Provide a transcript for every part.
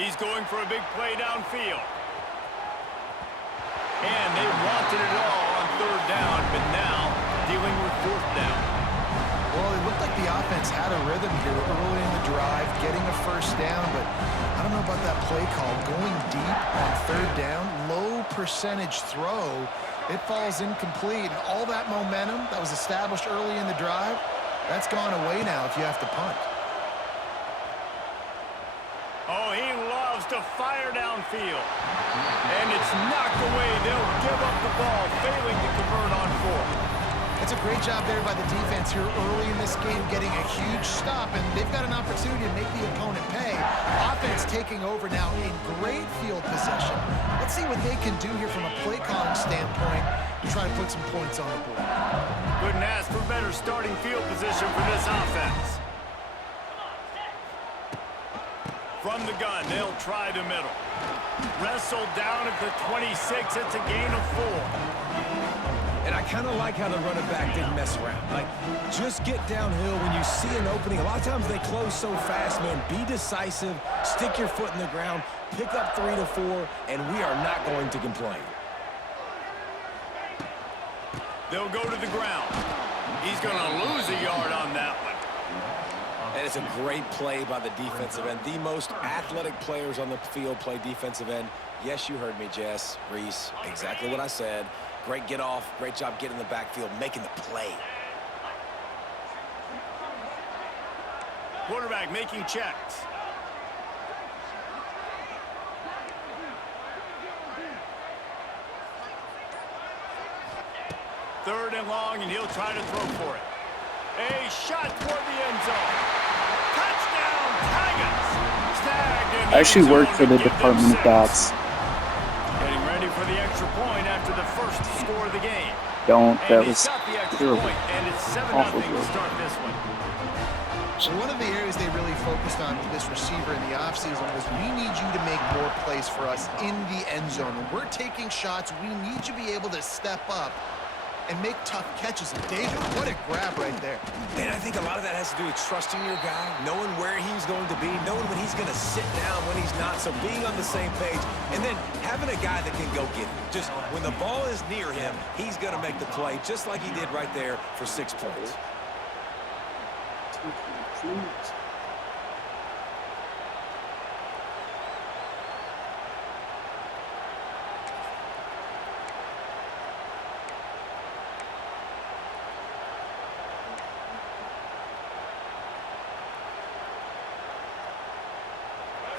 He's going for a big play downfield. And they wanted it all on third down, but now dealing with fourth down. Well, it looked like the offense had a rhythm here early in the drive, getting a first down, but I don't know about that play call. Going deep on third down, low percentage throw, it falls incomplete. And all that momentum that was established early in the drive, that's gone away now if you have to punt. Oh, he loves to fire downfield. And it's knocked away. They'll give up the ball, failing to convert on fourth. It's a great job there by the defense here early in this game, getting a huge stop, and they've got an opportunity to make the opponent pay. Offense taking over now in great field possession. Let's see what they can do here from a play calling standpoint to try to put some points on the board. Couldn't ask for better starting field position for this offense. From the gun, they'll try the middle. Wrestled down at the 26. It's a gain of 4. And I kind of like how the running back didn't mess around. Like, just get downhill when you see an opening. A lot of times they close so fast, man. Be decisive, stick your foot in the ground, pick up 3 to 4, and we are not going to complain. They'll go to the ground. He's going to lose a yard on that one. And it's a great play by the defensive end. The most athletic players on the field play defensive end. Yes, you heard me, Jess, Reese. Exactly what I said. Great get off. Great job getting in the backfield, making the play. Quarterback making checks. Third and long, and he'll try to throw for it. A shot toward the end zone. Touchdown, Tigers! Snagged in the I actually end work zone for the to give them Department of 6. Bats. Getting ready for the extra point after the first score of the game. Don't. That And he's was got the extra terrible. point, and it's 7-0 Awful to goal. start this one. So one of the areas they really focused on with this receiver in the offseason was we need you to make more plays for us in the end zone. When we're taking shots, we need you to be able to step up and make tough catches. And David, what a grab right there. And I think a lot of that has to do with trusting your guy, knowing where he's going to be, knowing when he's going to sit down, when he's not, so being on the same page, and then having a guy that can go get it. Just when the ball is near him, he's going to make the play, just like he did right there for 6 points.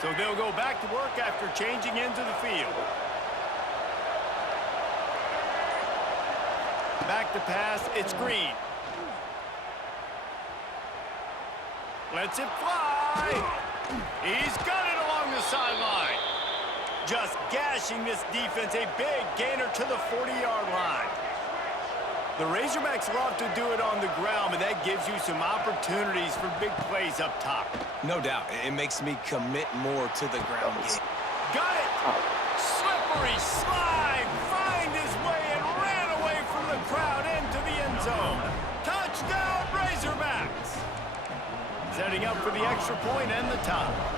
So they'll go back to work after changing into the field. Back to pass, it's Green. Lets it fly. He's got it along the sideline. Just gashing this defense, a big gainer to the 40-yard line. The Razorbacks love to do it on the ground, but that gives you some opportunities for big plays up top. No doubt. It makes me commit more to the ground game. Got it! Slippery slide! Find his way and ran away from the crowd into the end zone. Touchdown, Razorbacks! Setting up for the extra point and the tie.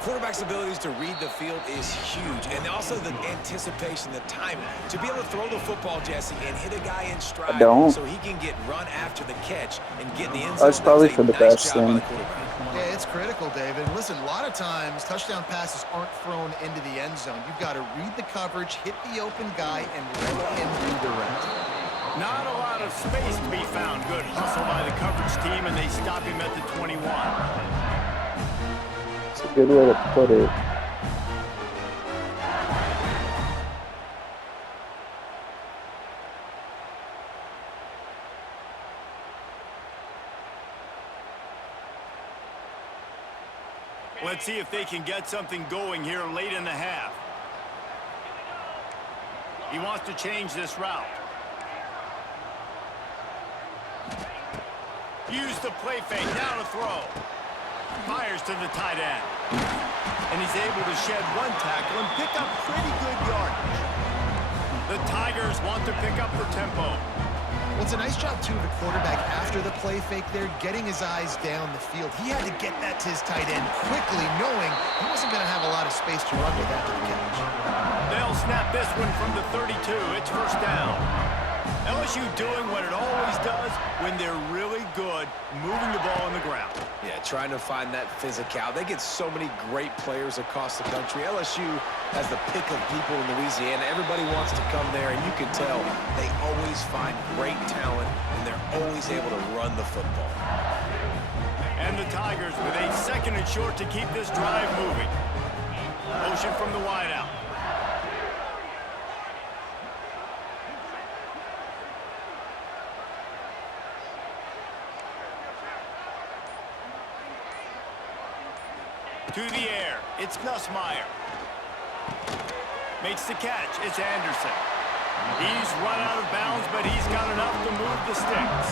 Quarterback's abilities to read the field is huge, and also the anticipation, the timing. To be able to throw the football, Jesse, and hit a guy in stride so he can get run after the catch and get in the end zone. That's probably for the best thing. Yeah, it's critical, David. Listen, a lot of times touchdown passes aren't thrown into the end zone. You've got to read the coverage, hit the open guy, and let him redirect. Not a lot of space to be found. Good hustle by the coverage team, and they stop him at the 21. It's a good way to put it. Let's see if they can get something going here late in the half. He wants to change this route. Use the play fake, now to throw. Fires to the tight end. And he's able to shed one tackle and pick up pretty good yardage. The Tigers want to pick up the tempo. Well, it's a nice job, too, of the quarterback after the play fake there, getting his eyes down the field. He had to get that to his tight end quickly, knowing he wasn't going to of space to run with after the catch. They'll snap this one from the 32. It's first down. LSU doing what it always does when they're really good, moving the ball on the ground. Yeah, trying to find that physical. They get so many great players across the country. LSU has the pick of people in Louisiana. Everybody wants to come there, and you can tell they always find great talent, and they're always able to run the football. And the Tigers with a 2nd and short to keep this drive moving. Motion from the wideout. To the air, it's Nussmeier. Makes the catch, it's Anderson. He's run out of bounds, but he's got enough to move the sticks.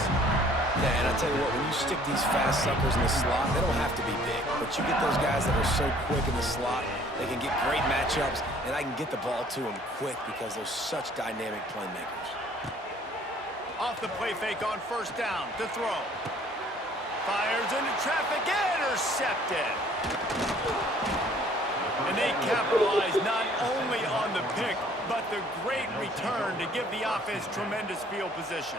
Yeah, and I tell you what, when you stick these fast suckers in the slot, they don't have to be big. But you get those guys that are so quick in the slot, they can get great matchups, and I can get the ball to them quick because they're such dynamic playmakers. Off the play fake on first down, to throw. Fires into traffic, intercepted. And they capitalize not only on the pick, but the great return to give the offense tremendous field position.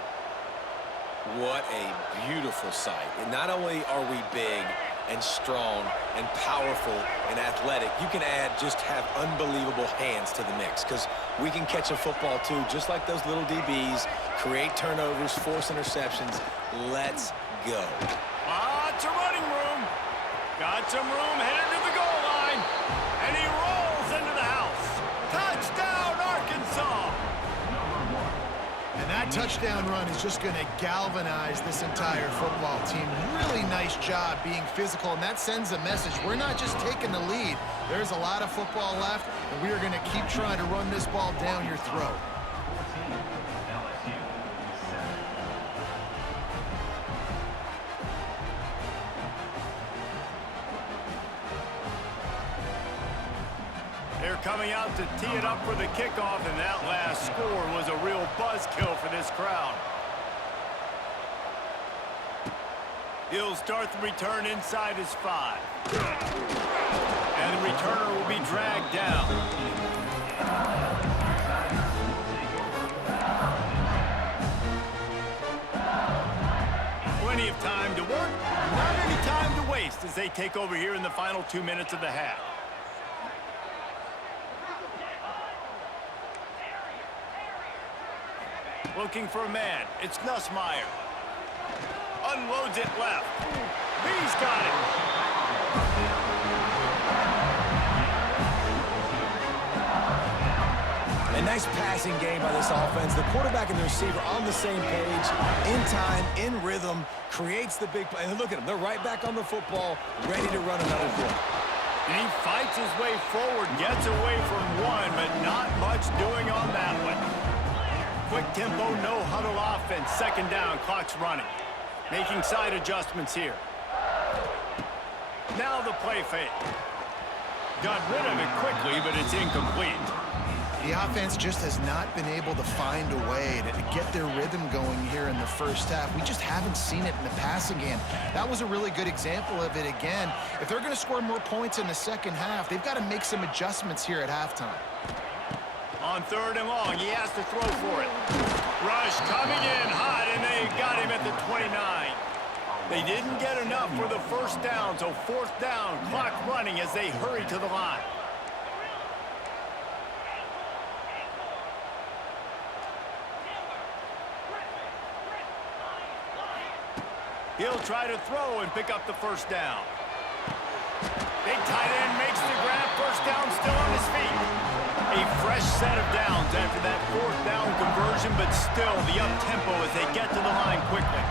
What a beautiful sight. And not only are we big and strong and powerful and athletic, you can just have unbelievable hands to the mix because we can catch a football too, just like those little DBs, create turnovers, force interceptions. Let's go. Lots of running room. Got some room headed to the goal line. And he rolls into the house. Touchdown, Arkansas. And that touchdown run is just going to galvanize this entire football team. Really nice job being physical, and that sends a message. We're not just taking the lead. There's a lot of football left, and we are going to keep trying to run this ball down your throat. They're coming out to tee it up for the kickoff, and that last score was a real buzzkill for this crowd. He'll start the return inside his 5. And the returner will be dragged down. Plenty of time to work, not any time to waste as they take over here in the final 2 minutes of the half. Looking for a man. It's Nussmeier. Unloads it left. He's got it. A nice passing game by this offense. The quarterback and the receiver on the same page, in time, in rhythm, creates the big play. And look at them. They're right back on the football, ready to run another play. And he fights his way forward, gets away from one, but not much doing on that one. Quick tempo, no huddle offense. 2nd down, clock's running. Making side adjustments here. Now the play fake. Got rid of it quickly, but it's incomplete. The offense just has not been able to find a way to get their rhythm going here in the first half. We just haven't seen it in the passing game. That was a really good example of it again. If they're going to score more points in the second half, they've got to make some adjustments here at halftime. On 3rd and long, he has to throw for it. Rush coming in hot, and they got him at the 29. They didn't get enough for the first down, so 4th down, clock running as they hurry to the line. He'll try to throw and pick up the first down. Big tight end makes the grab, first down, still on his feet. A fresh set of downs after that 4th down conversion, but still the up-tempo as they get to the line quickly.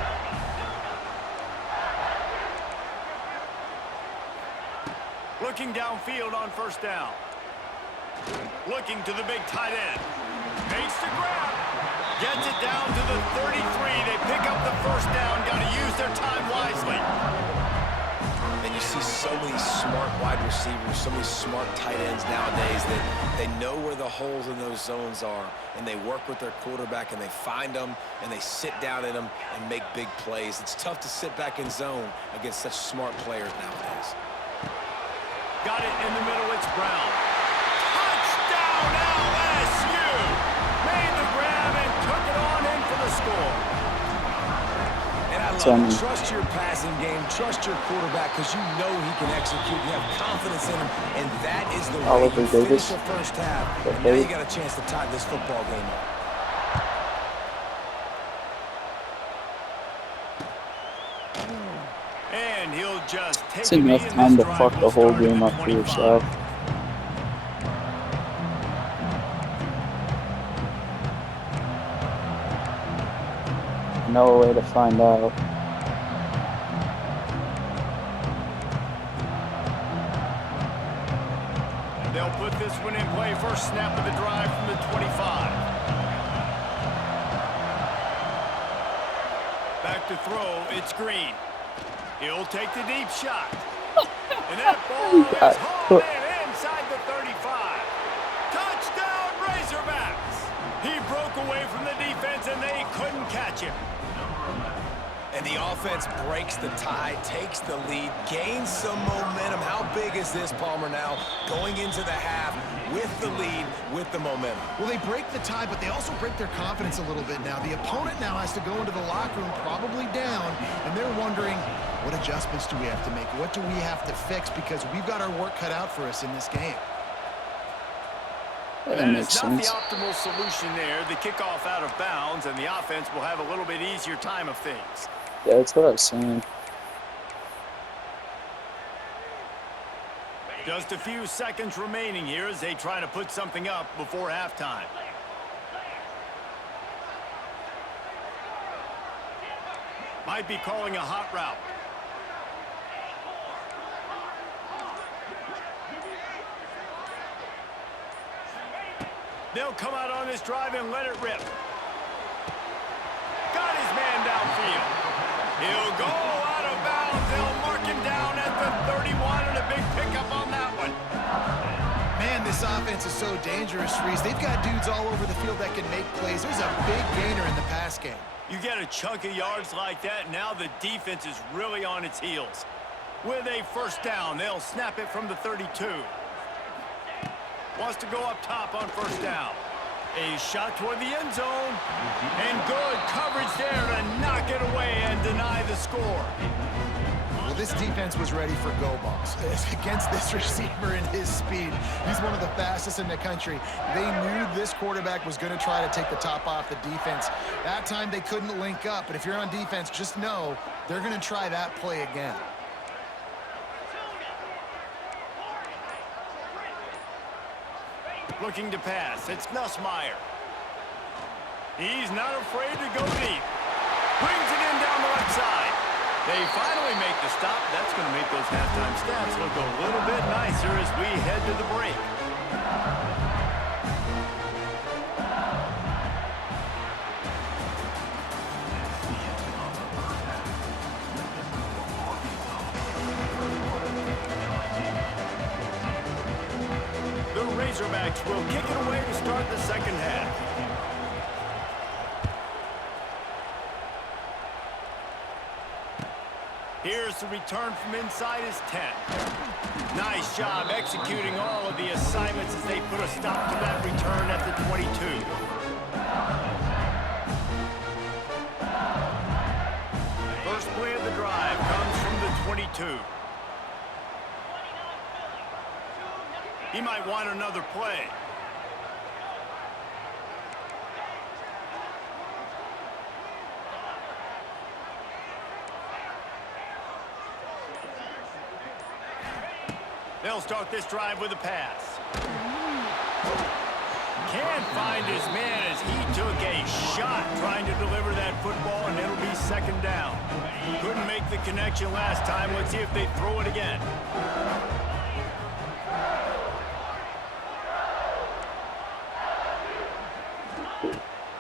Looking downfield on first down. Looking to the big tight end. Makes the grab. Gets it down to the 33. They pick up the first down. Got to use their time wisely. And you see so many smart wide receivers, so many smart tight ends nowadays that they know where the holes in those zones are, and they work with their quarterback, and they find them, and they sit down in them and make big plays. It's tough to sit back in zone against such smart players nowadays. Got it in the middle. it's Brown. Touchdown LSU! Made the grab and took it on in for the score. And I love it. Trust your passing game. Trust your quarterback because you know he can execute. You have confidence in him, and that is the way you finish the first half. Now you got a chance to tie this football game up. And he'll just take It's enough time to fuck the whole game up for yourself. No way to find out. They'll put this one in play. First snap of the drive from the 25. Back to throw, it's Green. He'll take the deep shot. And that ball is home and inside the 35. Touchdown, Razorbacks! He broke away from the defense and they couldn't catch him. And the offense breaks the tie, takes the lead, gains some momentum. How big is this, Palmer, now going into the half with the lead, with the momentum? Well, they break the tie, but they also break their confidence a little bit now. The opponent now has to go into the locker room probably down, and they're wondering, what adjustments do we have to make? What do we have to fix? Because we've got our work cut out for us in this game. That And makes it's not sense. the optimal solution there. The kickoff out of bounds, and the offense will have a little bit easier time of things. Yeah, that's what I was saying. Just a few seconds remaining here as they try to put something up before halftime. Might be calling a hot route. They'll come out on this drive and let it rip. Got his man downfield. He'll go out of bounds. They'll mark him down at the 31 and a big pickup on that one. Man, this offense is so dangerous, Reese. They've got dudes all over the field that can make plays. There's a big gainer in the pass game. You get a chunk of yards like that, now the defense is really on its heels. With a first down, they'll snap it from the 32. Wants to go up top on first down. A shot toward the end zone. And good coverage there to knock it away and deny the score. Well, this defense was ready for go balls. Against this receiver and his speed, he's one of the fastest in the country. They knew this quarterback was going to try to take the top off the defense. That time they couldn't link up, but if you're on defense, just know they're going to try that play again. Looking to pass, it's Nussmeier. He's not afraid to go deep. Brings it in down the left side. They finally make the stop. That's going to make those halftime stats look a little bit nicer as we head to the break. The Razorbacks will kick it away to start the second half. Here's the return from inside his 10. Nice job executing all of the assignments as they put a stop to that return at the 22. First play of the drive comes from the 22. He might want another play. They'll start this drive with a pass. Can't find his man as he took a shot trying to deliver that football, and it'll be second down. Couldn't make the connection last time. Let's see if they throw it again.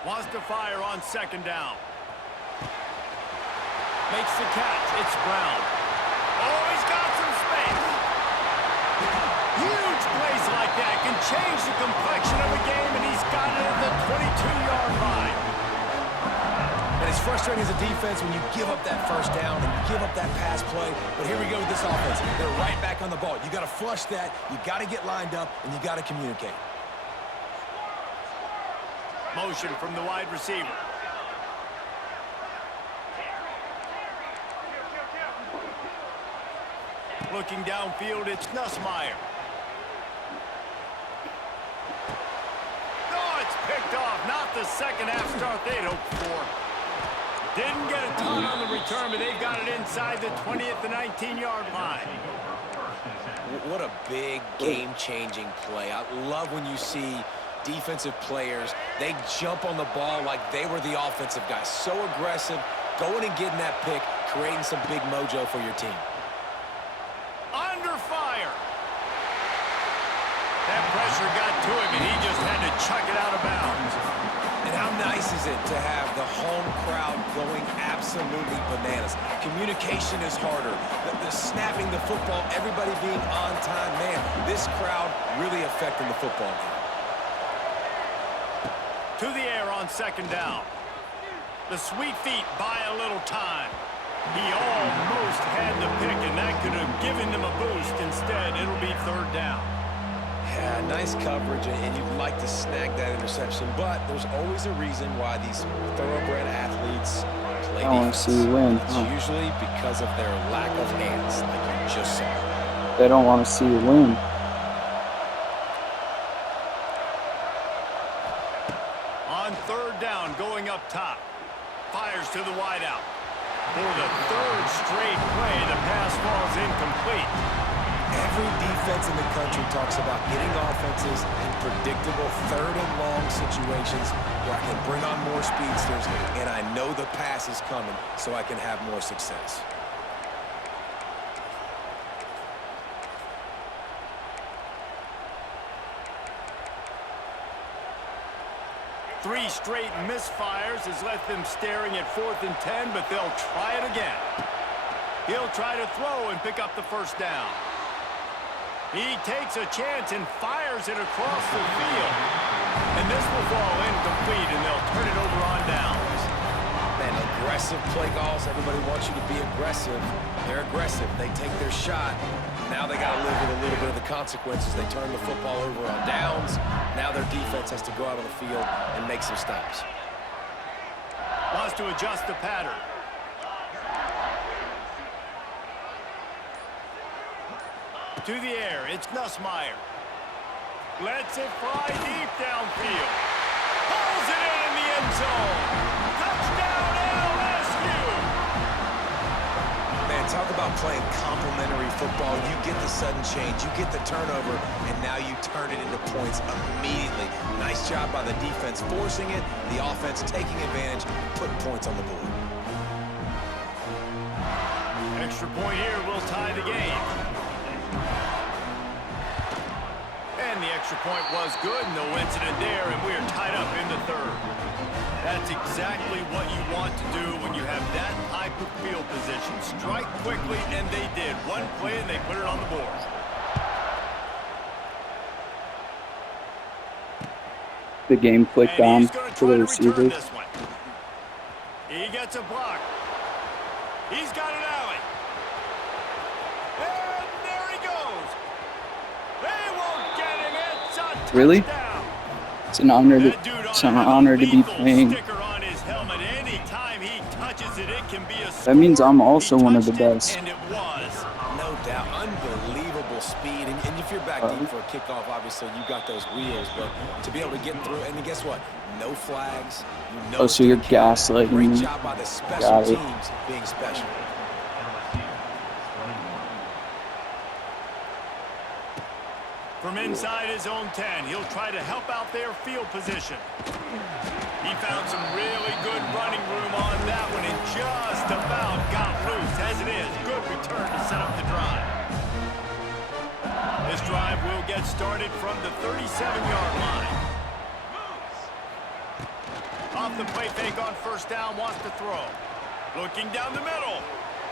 Wants to fire on second down. Makes the catch. It's Brown. Oh, he's got some space. Huge plays like that can change the complexion of a game, and he's got it at the 22-yard line. And and it's frustrating as a defense when you give up that first down and you give up that pass play. But here we go with this offense. They're right back on the ball. You got to flush that. You got to get lined up, and you got to communicate. Motion from the wide receiver. Looking downfield, it's Nussmeier. Oh, it's picked off. Not the second half start they'd hoped for. Didn't get a ton on the return, but they've got it inside the 20 at the 19-yard line. What a big game-changing play. I love when you see defensive players, they jump on the ball like they were the offensive guys. So aggressive, going and getting that pick, creating some big mojo for your team. Under fire. That pressure got to him, and he just had to chuck it out of bounds. And how nice is it to have the home crowd going absolutely bananas? Communication is harder. The snapping the football, everybody being on time. Man, this crowd really affecting the football game. To the air on second down. The sweet feet buy a little time. He almost had the pick, and that could have given them a boost. Instead, it'll be third down. Yeah, nice coverage, and you'd like to snag that interception, but there's always a reason why these thoroughbred athletes play defense. I want to see you win. It's usually because of their lack of hands, like you just saw. They don't want to see you win. On third down, going up top. Fires to the wideout. For the third straight play, the pass falls incomplete. Every defense in the country talks about getting offenses in predictable third and long situations where I can bring on more speedsters and I know the pass is coming so I can have more success. Three straight misfires has left them staring at 4th and 10, but they'll try it again. He'll try to throw and pick up the first down. He takes a chance and fires it across the field. And this will fall incomplete, and they'll turn it over on downs. Man, aggressive play calls. Everybody wants you to be aggressive. They're aggressive. They take their shot. Now they got to live with a little bit of the consequences. They turn the football over on downs. Now their defense has to go out on the field and make some stops. Wants to adjust the pattern. To the air, it's Nussmeier. Lets it fly deep downfield. Pulls it in the end zone. Touchdown LSU! Man, talk about playing complementary football. You get the sudden change, you get the turnover, and now you turn it into points immediately. Nice job by the defense forcing it, the offense taking advantage, putting points on the board. Extra point here will tie the game. And the extra point was good, no incident there, and we are tied up in the third. That's exactly what you want to do when you have that type of field position. Strike quickly, and they did. One play, and they put it on the board. The game clicked on to the receiver. He gets a block. He's got an alley. And there he goes. They won't get him. It's a touchdown. Really? It's an honor to be playing. That means I'm also one of the best. And it was. No doubt. Unbelievable speed. And if you're back deep for a kickoff, obviously you got those wheels. But to be able to get through, and guess what? No flags. You know, oh, so you're gaslighting me. Great job by the special teams being special. From inside his own 10, he'll try to help out their field position. He found some really good running room on that one and just about got loose. As it is, good return to set up the drive. This drive will get started from the 37-yard line. Off the play fake on first down, wants to throw. Looking down the middle.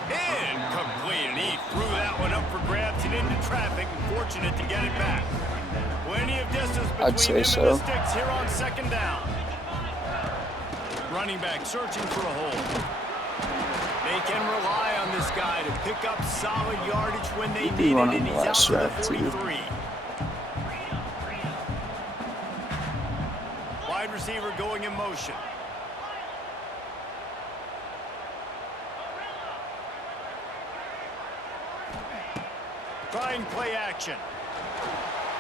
Incomplete, and he threw that one up for grabs and into traffic. Fortunate to get it back. Plenty of distance between him and the sticks here on second down. Running back searching for a hole. They can rely on this guy to pick up solid yardage when they need it, and he's out to the 43. Wide receiver going in motion. Trying play action.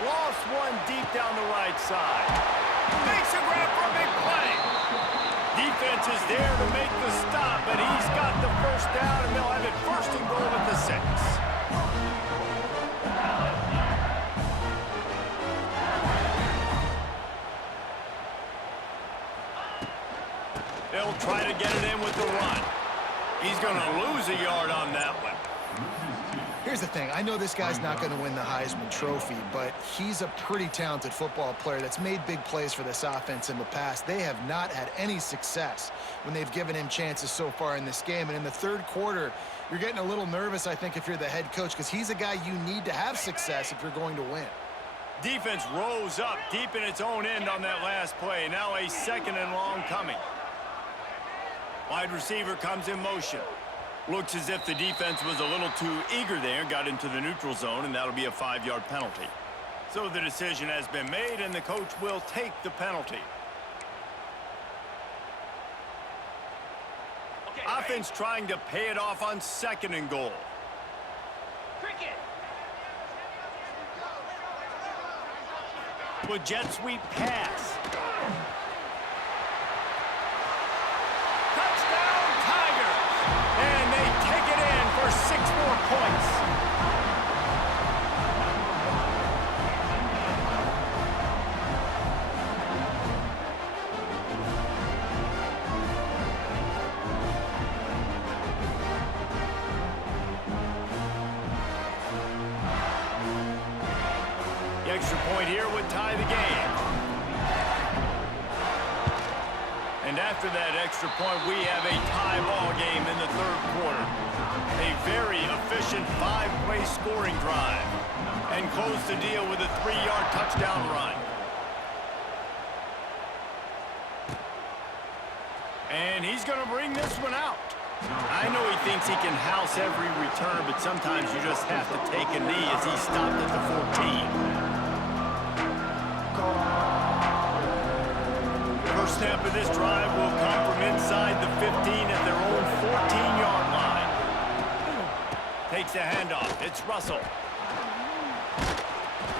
Lost one deep down the right side. Makes a grab for a big play. Defense is there to make the stop, but he's got the first down, and they'll have it first and goal at the 6. They'll try to get it in with the run. He's going to lose a yard on that one. Here's the thing. I know this guy's not going to win the Heisman Trophy, but he's a pretty talented football player that's made big plays for this offense in the past. They have not had any success when they've given him chances so far in this game. And in the third quarter, you're getting a little nervous, I think, if you're the head coach, because he's a guy you need to have success if you're going to win. Defense rose up deep in its own end on that last play. Now a 2nd and long coming. Wide receiver comes in motion. Looks as if the defense was a little too eager there, got into the neutral zone, and that'll be a 5-yard penalty. So the decision has been made, and the coach will take the penalty. Offense trying to pay it off on 2nd and goal. With jet sweep pass. And they take it in for 6 more points. The extra point here would tie the game. And after that extra point, we have a tie ball game in the 3rd quarter. A very efficient 5-play scoring drive. And close the deal with a 3-yard touchdown run. And he's going to bring this one out. I know he thinks he can house every return, but sometimes you just have to take a knee as he stopped at the 14. First snap of this drive will come from inside the 15 at their own 14-yard line. Takes a handoff. It's Russell.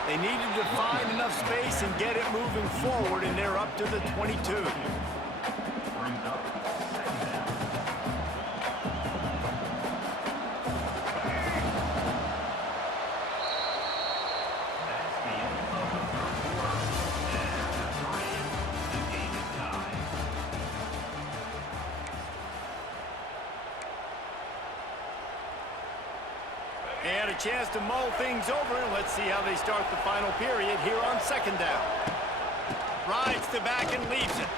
They needed to find enough space and get it moving forward, and they're up to the 22. They had a chance to mull things over, and let's see how they start the final period here on 2nd down. Rides the back and leaves it.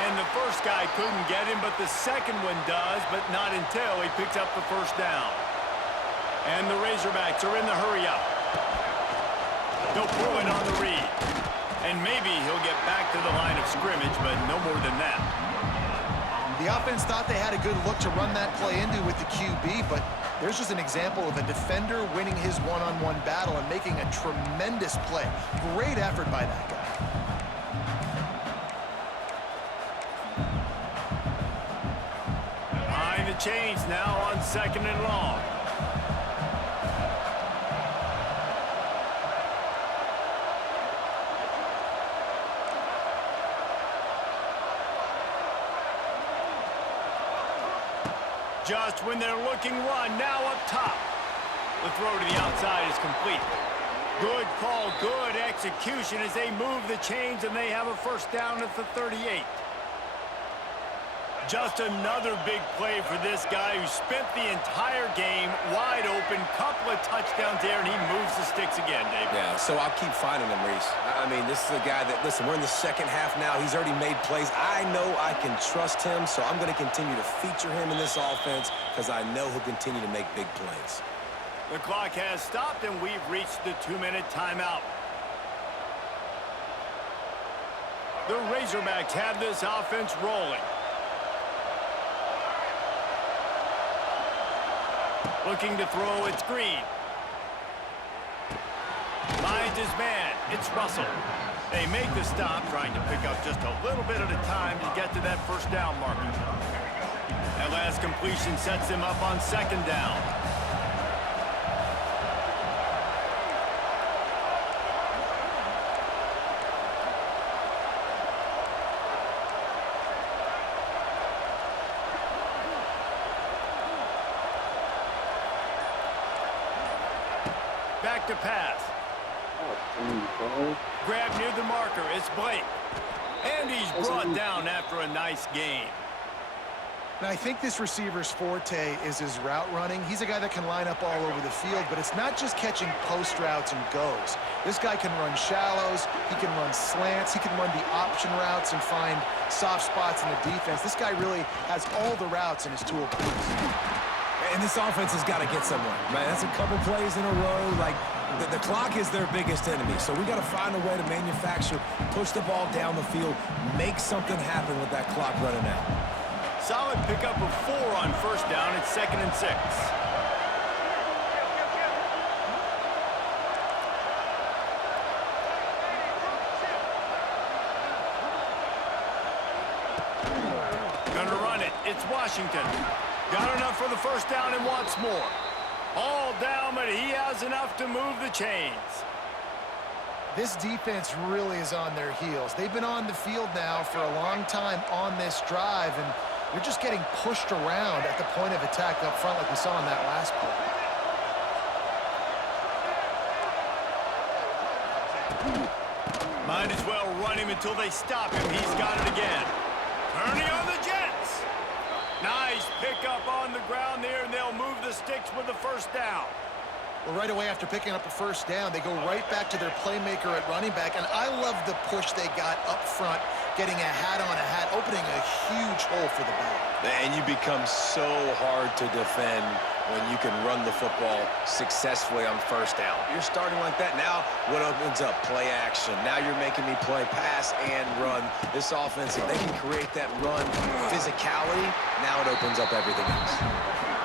And the first guy couldn't get him, but the second one does, but not until he picks up the first down. And the Razorbacks are in the hurry-up. They'll pull it on the read. And maybe he'll get back to the line of scrimmage, but no more than that. The offense thought they had a good look to run that play into with the QB, but there's just an example of a defender winning his one-on-one battle and making a tremendous play. Great effort by that guy. Behind the chains now on 2nd and long. Just when they're looking run, now up top. The throw to the outside is complete. Good call, good execution as they move the chains, and they have a first down at the 38. Just another big play for this guy who spent the entire game wide open. Couple of touchdowns there, and he moves the sticks again, David. Yeah, so I'll keep finding him, Reese. I mean, this is a guy that, listen, we're in the second half now. He's already made plays. I know I can trust him, so I'm going to continue to feature him in this offense because I know he'll continue to make big plays. The clock has stopped, and we've reached the 2-minute timeout. The Razorbacks have this offense rolling. Looking to throw, it's Green. Finds his man, it's Russell. They make the stop, trying to pick up just a little bit at a time to get to that first down marker. That last completion sets him up on second down. Back to pass. Grab near the marker, it's Blake. And he's brought down after a nice gain. Now, I think this receiver's forte is his route running. He's a guy that can line up all over the field, but it's not just catching post routes and goes. This guy can run shallows, he can run slants, he can run the option routes and find soft spots in the defense. This guy really has all the routes in his toolbox. And this offense has got to get somewhere, man. That's a couple plays in a row. Like, the clock is their biggest enemy, so we got to find a way to manufacture, push the ball down the field, make something happen with that clock running out. Solid pickup of 4 on first down. It's 2nd and 6. Gonna run it. It's Washington. Got enough for the first down and wants more. All down, but he has enough to move the chains. This defense really is on their heels. They've been on the field now for a long time on this drive, and they're just getting pushed around at the point of attack up front like we saw in that last play. Might as well run him until they stop him. He's got it again. Turning on the Jets. Nice pickup on the ground there, and they'll move the sticks with the first down. Well, right away after picking up a first down, they go right back to their playmaker at running back, and I love the push they got up front, getting a hat on a hat, opening a huge hole for the back. And you become so hard to defend when you can run the football successfully on first down. You're starting like that. Now what opens up? Play action. Now you're making me play pass and run. This offense, if they can create that run physicality, now it opens up everything else.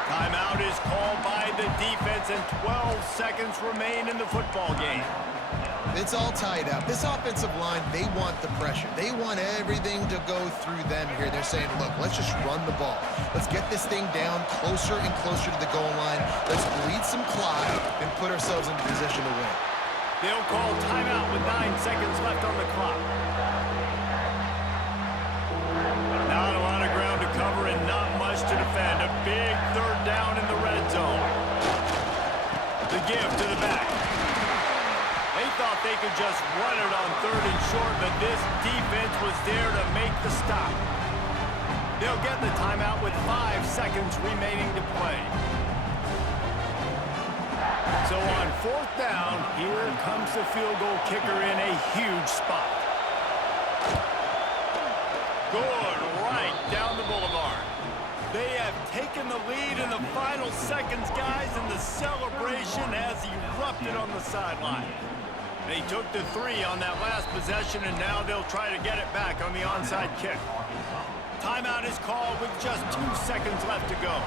Timeout is called by the defense, and 12 seconds remain in the football game. It's all tied up. This offensive line, they want the pressure. They want everything to go through them here. They're saying, look, let's just run the ball. Let's get this thing down closer and closer to the goal line. Let's bleed some clock and put ourselves into position to win. They'll call timeout with 9 seconds left on the clock. Not a lot of ground to cover and not much to defend. A big third down in the red zone. The give to the back. They thought they could just run it on 3rd and short, but this defense was there to make the stop. They'll get the timeout with 5 seconds remaining to play. So on 4th down, here comes the field goal kicker in a huge spot. Good, right down the boulevard. They have taken the lead in the final seconds, guys, and the celebration has erupted on the sideline. They took the 3 on that last possession, and now they'll try to get it back on the onside kick. Timeout is called with just 2 seconds left to go.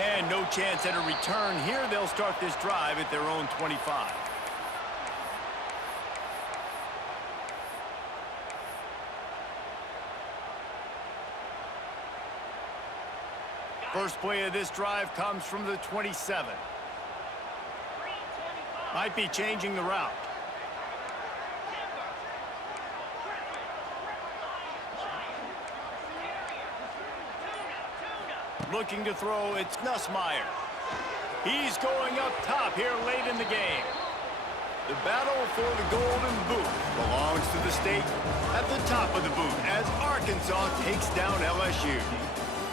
And no chance at a return here. They'll start this drive at their own 25. First play of this drive comes from the 27. Might be changing the route. Looking to throw, it's Nussmeier. He's going up top here late in the game. The battle for the Golden Boot belongs to the state at the top of the boot as Arkansas takes down LSU.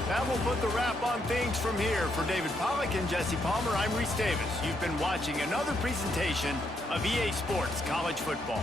That will put the wrap on things from here. For David Pollack and Jesse Palmer, I'm Reese Davis. You've been watching another presentation of EA Sports College Football.